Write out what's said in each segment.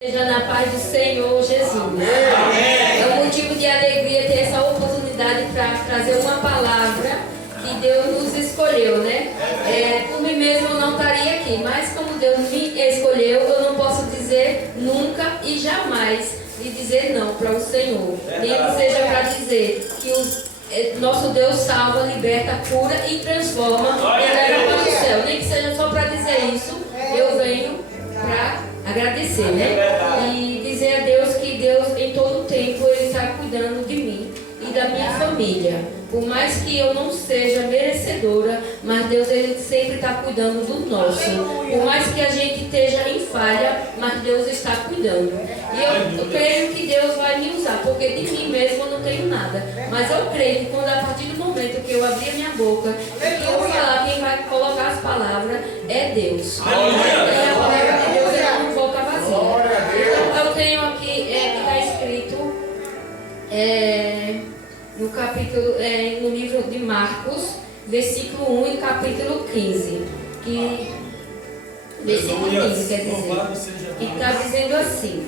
Seja na paz do Senhor Jesus. É um motivo de alegria ter essa oportunidade para trazer uma palavra que Deus nos escolheu, né? Por mim mesmo eu não estaria aqui, mas como Deus me escolheu, eu não posso dizer nunca e jamais de dizer não para o Senhor. Nem que seja para dizer que nosso Deus salva, liberta, cura e transforma e leva para o céu. Nem que seja só para dizer isso, eu venho para agradecer, né? E dizer a Deus que Deus em todo o tempo Ele está cuidando de mim e da minha família. Por mais que eu não seja merecedora, mas Deus Ele sempre está cuidando do nosso. Por mais que a gente esteja em falha, mas Deus está cuidando. E eu creio que Deus vai me usar, porque de mim mesmo eu não tenho nada. Mas eu creio que quando a partir do momento que eu abrir a minha boca e que eu falar, quem vai colocar as palavras é Deus. E a palavra de Deus ela não volta vazia. Então eu tenho aqui que está escrito no capítulo, no livro de Marcos, versículo 1 e capítulo 15. Versículo 15 quer dizer. Que está dizendo assim.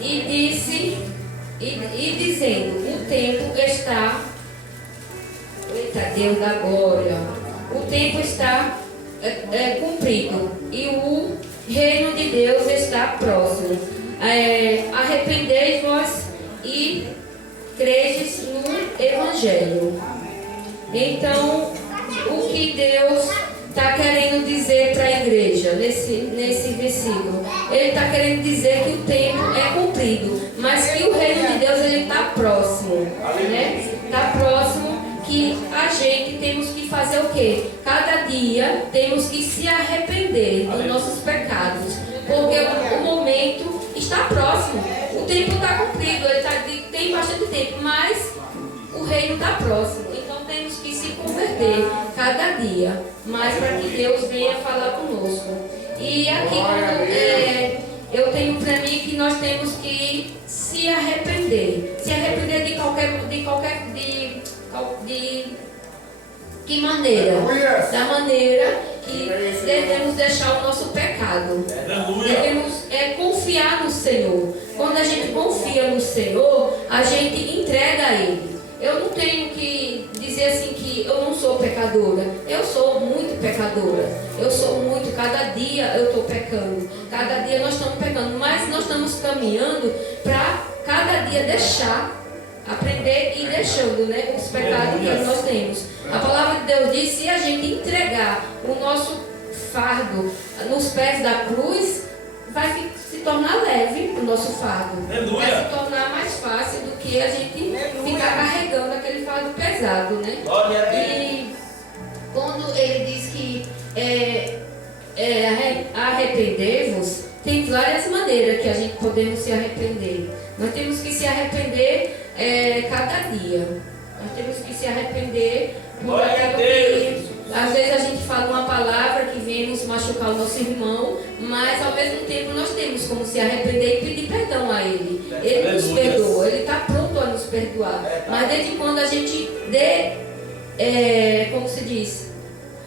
E dizendo, o tempo está. Eita Deus da glória. O tempo está cumprido e o reino de Deus está próximo. Arrependei-vos e credes no Evangelho. Então, o que Deus está querendo dizer para a igreja nesse versículo? Ele está querendo dizer que o tempo é cumprido, mas que o reino de Deus está próximo, né? Está próximo, que a gente temos que fazer o quê? Cada dia temos que se arrepender dos nossos pecados, porque o momento está próximo. O tempo está cumprido, tem bastante tempo, mas o reino está próximo. Então temos que se converter cada dia, mas para que Deus venha falar conosco. E aqui eu tenho para mim que nós temos que se arrepender de que maneira? Da maneira que devemos deixar o nosso pecado. Devemos confiar no Senhor. Quando a gente confia no Senhor, a gente entrega a Ele. Eu não tenho que dizer assim que eu não sou pecadora. Eu sou muito pecadora. Eu sou muito, cada dia eu estou pecando. Cada dia nós estamos pecando. Mas nós estamos caminhando para cada dia deixar, aprender e deixando, né, os pecados que nós temos. A palavra de Deus diz: se a gente entregar o nosso fardo nos pés da cruz, vai se tornar leve o nosso fardo. Vai se tornar mais fácil do que a gente ficar carregando aquele fardo pesado, né? E quando ele diz que arrepender-vos, tem várias maneiras que a gente podemos se arrepender. Nós temos que se arrepender cada dia. Nós temos que se arrepender por aquilo que às vezes a gente fala uma palavra que vem nos machucar o nosso irmão, mas ao mesmo tempo nós temos como se arrepender e pedir perdão a Ele. Ele nos perdoa, Ele está pronto a nos perdoar. Mas desde quando a gente como se diz?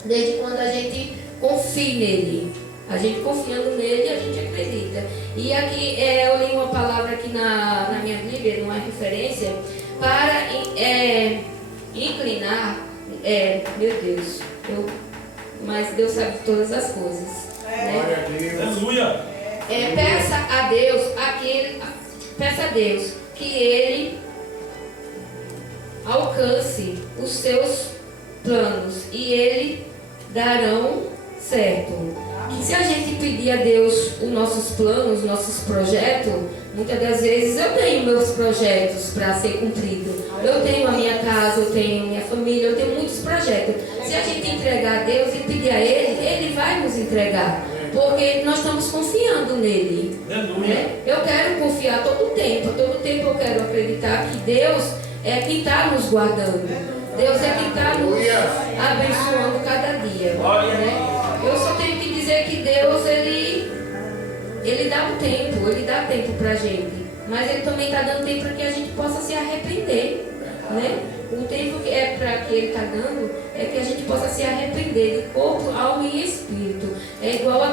Desde quando a gente confia nele. A gente confiando nele, a gente acredita. E aqui eu li uma palavra aqui na minha Bíblia, numa referência, para inclinar. Meu Deus, mas Deus sabe todas as coisas. Né? Aleluia! Peça a Deus que Ele alcance os seus planos e Ele darão certo. Se a gente pedir a Deus os nossos planos, os nossos projetos, muitas das vezes eu tenho meus projetos para ser cumprido. Eu tenho a minha casa, eu tenho a minha família, eu tenho muitos projetos. Se a gente entregar a Deus e pedir a Ele, Ele vai nos entregar. Porque nós estamos confiando nele. Né? Eu quero confiar todo tempo eu quero acreditar que Deus é quem está nos guardando. Deus é quem está nos abençoando cada dia. Né? Eu só tenho que dizer que Deus, Ele dá um tempo, Ele dá tempo pra gente. Mas Ele também está dando tempo para que a gente possa se arrepender. Né? O tempo que para que Ele está dando é que a gente possa se arrepender de corpo, alma e espírito. É igual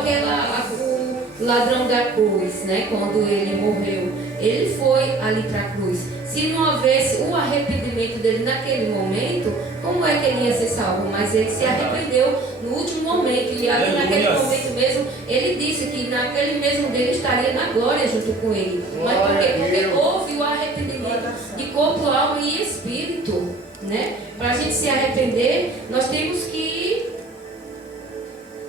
ladrão da cruz, né? Quando ele morreu, ele foi ali para a cruz. Se não houvesse o arrependimento dele naquele momento, como é que ele ia ser salvo? Mas ele se arrependeu no último momento, e ali naquele momento mesmo, ele disse que naquele mesmo dia ele estaria na glória junto com ele. Mas por quê? Porque houve o arrependimento de corpo, alma e espírito, né? Para a gente se arrepender, nós temos que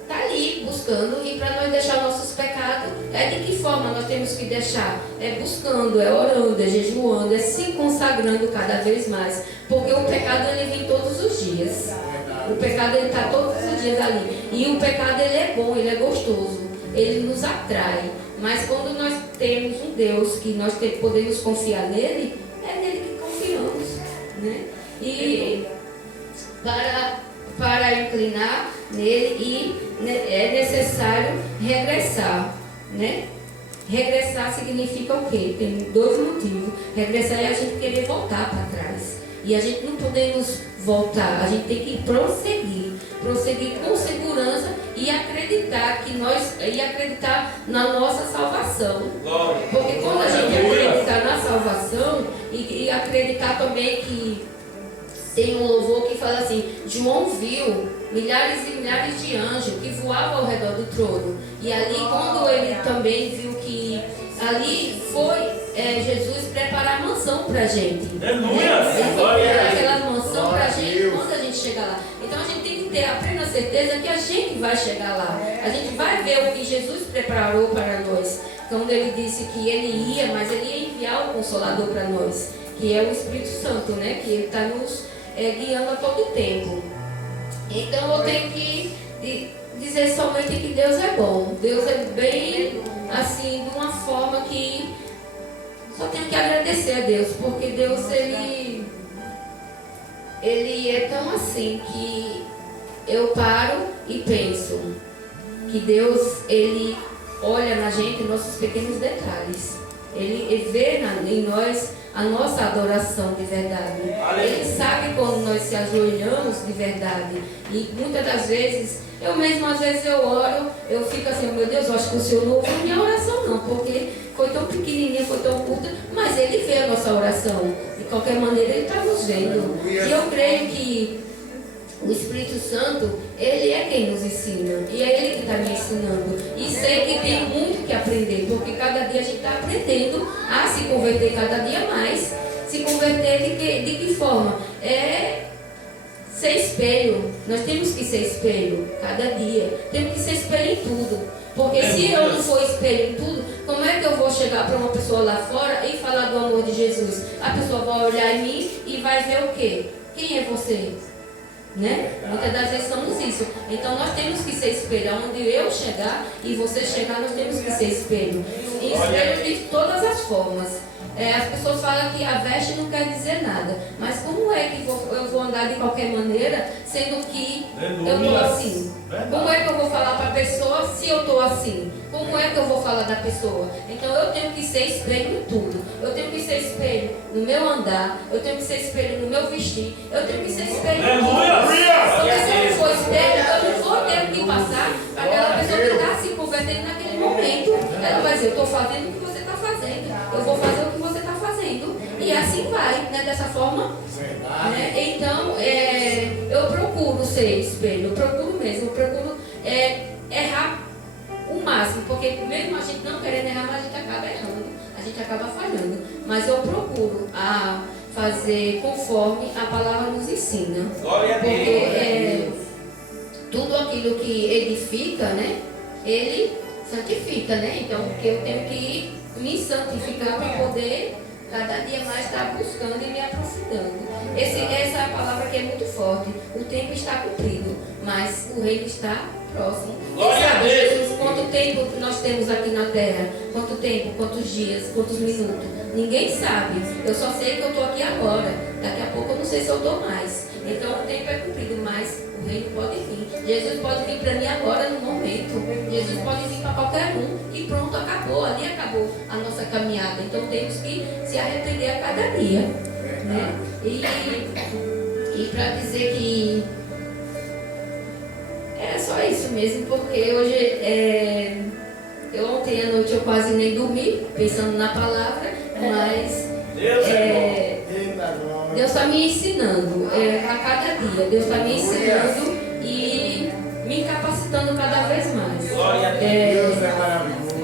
estar ali buscando, e para nós deixar nossos pecados, de que forma nós temos que deixar? É buscando, é orando, é jejuando, é se consagrando cada vez mais, porque o pecado ele vem todos os dias. O pecado ele está todos os dias ali, e o pecado ele é bom, ele é gostoso, ele nos atrai. Mas quando nós temos um Deus que nós podemos confiar nele, é nele que confiamos, né? E para inclinar nele, é necessário regressar, né? Regressar significa o quê? Tem dois motivos. Regressar é a gente querer voltar para trás. E a gente não podemos voltar, a gente tem que prosseguir com segurança e acreditar na nossa salvação. Porque quando a gente acreditar na salvação e acreditar também que tem um louvor que fala assim: João viu milhares e milhares de anjos que voavam ao redor do trono. E ali, quando ele também viu que ali foi Jesus preparar a mansão para a gente. Aleluia! Ele foi preparar aquela mansão para a gente quando a gente chegar lá. Então a gente tem que ter a plena certeza que a gente vai chegar lá. A gente vai ver o que Jesus preparou para nós. Quando ele disse que ele ia, mas ele ia enviar o Consolador para nós, que é o Espírito Santo, né? Que ele está nos guiando a todo tempo. Então eu tenho que dizer somente que Deus é bom. Deus é bem assim, de uma forma que só tenho que agradecer a Deus, porque Deus ele é tão assim que eu paro e penso que Deus ele olha na gente nossos pequenos detalhes. Ele vê em nós a nossa adoração de verdade. Ele sabe quando nós se ajoelhamos de verdade. E muitas das vezes, eu mesmo às vezes eu oro, eu fico assim: meu Deus, eu acho que o Senhor não ouviu minha oração não, porque foi tão pequenininha, foi tão curta, mas Ele vê a nossa oração. De qualquer maneira, Ele está nos vendo. E eu creio que o Espírito Santo, Ele é quem nos ensina. E é Ele que está me ensinando. E sei que tem muito que aprender, porque cada dia a gente está aprendendo a se converter cada dia mais. Se converter de que forma? Ser espelho. Nós temos que ser espelho cada dia. Temos que ser espelho em tudo. Porque se eu não for espelho em tudo, como é que eu vou chegar para uma pessoa lá fora e falar do amor de Jesus? A pessoa vai olhar em mim e vai ver o quê? Quem é você? Né? Muitas das vezes somos isso. Então nós temos que ser espelho. Onde eu chegar e você chegar, nós temos que ser espelho. E espelho de todas as formas. As pessoas falam que a veste não quer dizer nada. Mas como é que eu vou andar de qualquer maneira, sendo que eu estou assim? Como é que eu vou falar para a pessoa se eu estou assim? Como é que eu vou falar da pessoa? Então eu tenho que ser espelho em tudo. Eu tenho que ser espelho no meu andar. Eu tenho que ser espelho no meu vestir. Eu tenho que ser espelho em tudo. Porque se eu não for espelho, eu não vou ter que passar para aquela pessoa que está se convertendo naquele momento. Ela vai dizer: eu estou fazendo o que você está fazendo. Eu vou fazer o que você está fazendo. E assim vai, né? Dessa forma. Né? Então, eu procuro ser espelho. Eu procuro mesmo. Eu procuro errar o máximo. Porque mesmo a gente não querendo errar, mas a gente acaba errando. A gente acaba falhando. Mas eu procuro fazer conforme a palavra nos ensina. Porque tudo aquilo que edifica, né? Ele santifica, né? Então, porque eu tenho que me santificar para poder cada dia mais estar buscando e me aprofundando. Essa palavra aqui é muito forte. O tempo está cumprido, mas o reino está próximo. E sabe, Jesus, quanto tempo nós temos aqui na terra? Quanto tempo? Quantos dias? Quantos minutos? Ninguém sabe. Eu só sei que eu estou aqui agora. Daqui a pouco eu não sei se eu estou mais. Então o tempo é cumprido, mas o reino pode vir. Jesus pode vir para mim agora no momento. Jesus pode vir para qualquer um e pronto, acabou. Ali acabou a nossa caminhada. Então temos que se arrepender a cada dia. Né? E para dizer que era só isso mesmo, porque hoje Ontem à noite eu quase nem dormi, pensando na palavra, mas Deus está me ensinando a cada dia. Deus está me ensinando e me capacitando cada vez mais. Deus é maravilhoso.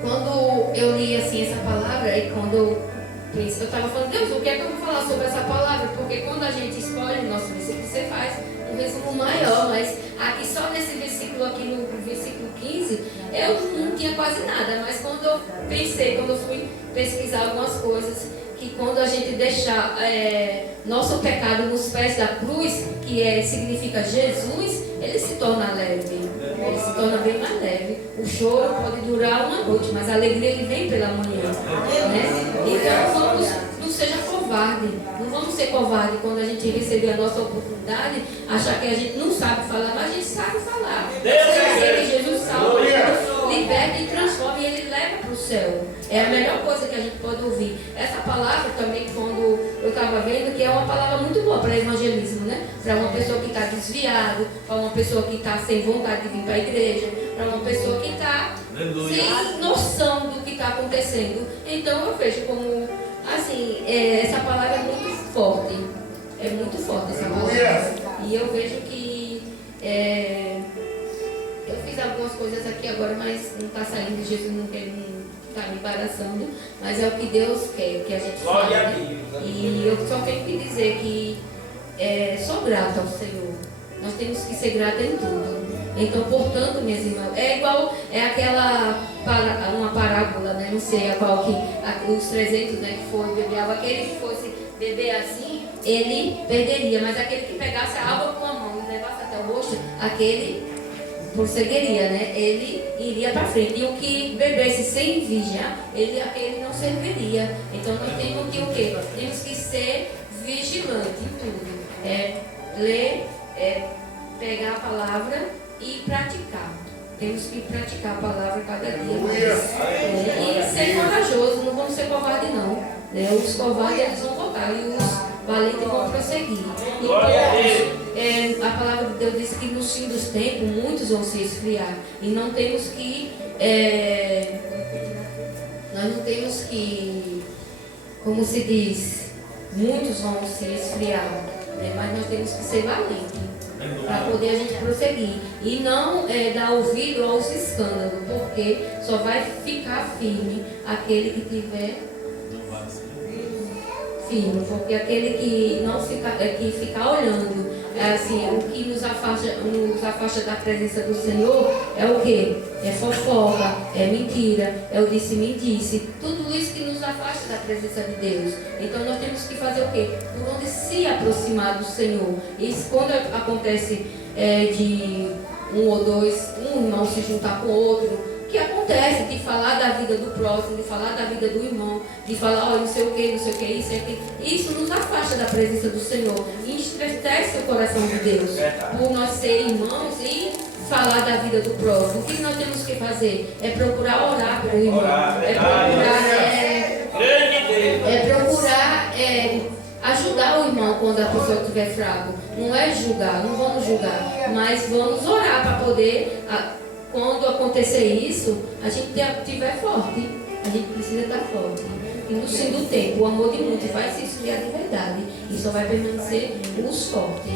Quando eu li assim essa palavra e quando eu estava falando, Deus, o que é que eu vou falar sobre essa palavra? Porque quando a gente escolhe o nosso versículo, você faz um resumo maior, mas aqui só nesse versículo aqui no versículo 15, eu não tinha quase nada, mas quando eu pensei, quando eu fui pesquisar algumas coisas, que quando a gente deixar nosso pecado nos pés da cruz, que significa Jesus, ele se torna leve, ele se torna bem mais leve. O choro pode durar uma noite, mas a alegria ele vem pela manhã, né? Então não seja covarde, não vamos ser covarde quando a gente receber a nossa oportunidade, achar que a gente não sabe falar, mas a gente sabe falar. Você dizer que Jesus salva, liberta e transforma e ele leva para o céu. É a melhor coisa que a gente pode ouvir. Essa palavra também, quando eu estava vendo, que é uma palavra muito boa para evangelismo, né? Para uma pessoa que está desviada, para uma pessoa que está sem vontade de vir para a igreja, para uma pessoa que está sem noção do que está acontecendo. Então eu vejo como, assim, essa palavra é muito forte. É muito forte essa palavra. E eu vejo que eu fiz algumas coisas aqui agora, mas não está saindo, Jesus não está me embaraçando, mas é o que Deus quer, que a gente faça. E eu só tenho que dizer que sou grata ao Senhor. Nós temos que ser gratos em tudo. Então, portanto, minhas irmãs, uma parábola, né? Não sei a qual que, os 300, né, que foi beber água, aquele que fosse beber assim, ele perderia, mas aquele que pegasse a água com a mão e levasse até o rosto, aquele prosseguiria, né? Ele iria para frente. E o que bebesse sem vigiar, aquele não serviria. Então nós temos que o quê? Temos que ser vigilantes em tudo. Ler, pegar a palavra e praticar. Temos que praticar a palavra cada dia mais. E ser corajoso, não vamos ser covardes não. Os covardes eles vão voltar e os valentes vão prosseguir. E a palavra de Deus diz que no fim dos tempos muitos vão se esfriar. E não temos que. Nós não temos que. Como se diz? Muitos vão se esfriar. Né? Mas nós temos que ser valentes. Para poder a gente prosseguir. E não dar ouvido aos escândalos. Porque só vai ficar firme aquele que tiver. Porque aquele que não fica, que fica olhando, assim, o que nos afasta da presença do Senhor é o quê? É fofoca, é mentira, é o disse-me-disse, tudo isso que nos afasta da presença de Deus. Então nós temos que fazer o quê? Por onde se aproximar do Senhor. Isso quando acontece de um ou dois, um irmão se juntar com o outro, que acontece de falar da vida do próximo, de falar da vida do irmão, de falar, não sei o que, isso e aquilo. Isso nos afasta da presença do Senhor e entristece o coração de Deus. Por nós ser irmãos e falar da vida do próximo. O que nós temos que fazer? É procurar orar pelo irmão. Procurar ajudar o irmão quando a pessoa estiver fraco. Não é julgar, não vamos julgar, mas vamos orar para poder... Quando acontecer isso, a gente estiver forte. A gente precisa estar forte. E no fim do tempo, o amor de muitos vai se esfriar de verdade. E só vai permanecer os fortes.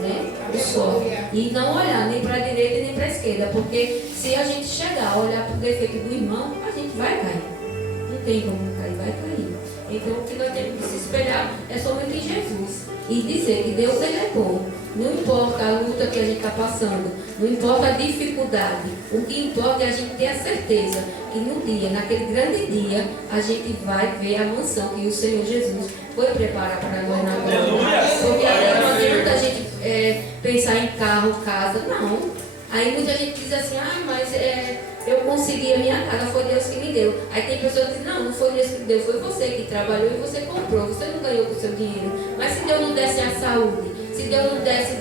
Né? Os fortes. E não olhar nem para a direita nem para a esquerda. Porque se a gente chegar a olhar para o defeito do irmão, a gente vai cair. Não tem como cair, vai cair. Então o que nós temos que se espelhar é somente em Jesus. E dizer que Deus ele é bom. Não importa a luta que a gente está passando, não importa a dificuldade, o que importa é a gente ter a certeza que no dia, naquele grande dia, a gente vai ver a mansão que o Senhor Jesus foi preparar para nós na glória. Porque aí não adianta a gente pensar em carro, casa, não. Aí muita gente diz assim, mas eu consegui a minha casa, foi Deus que me deu. Aí tem pessoas que dizem, não foi Deus que me deu, foi você que trabalhou e você comprou, você não ganhou com o seu dinheiro. Mas se Deus não desse a saúde, se Deus não desse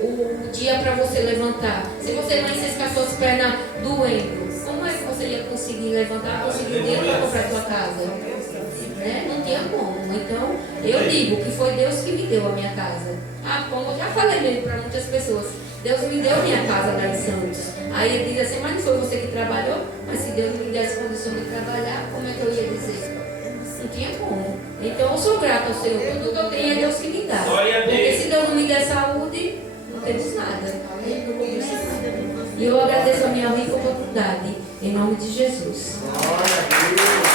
o dia para você levantar, se você amanhecesse com as suas pernas doendo, como é que você ia conseguir levantar, conseguir dinheiro para comprar a sua casa? Né? Não tinha como. Então, eu digo que foi Deus que me deu a minha casa. Como eu já falei mesmo para muitas pessoas, Deus me deu minha casa lá em Santos. Aí ele diz assim, mas não foi você que trabalhou? Mas se Deus não me desse condição de trabalhar, como é que eu ia dizer? Não tinha como. Então eu sou grata ao Senhor. Tudo que eu tenho é Deus que me dá. Porque se Deus não me der saúde, não temos nada. E eu agradeço a minha rica oportunidade. Em nome de Jesus. Glória a Deus.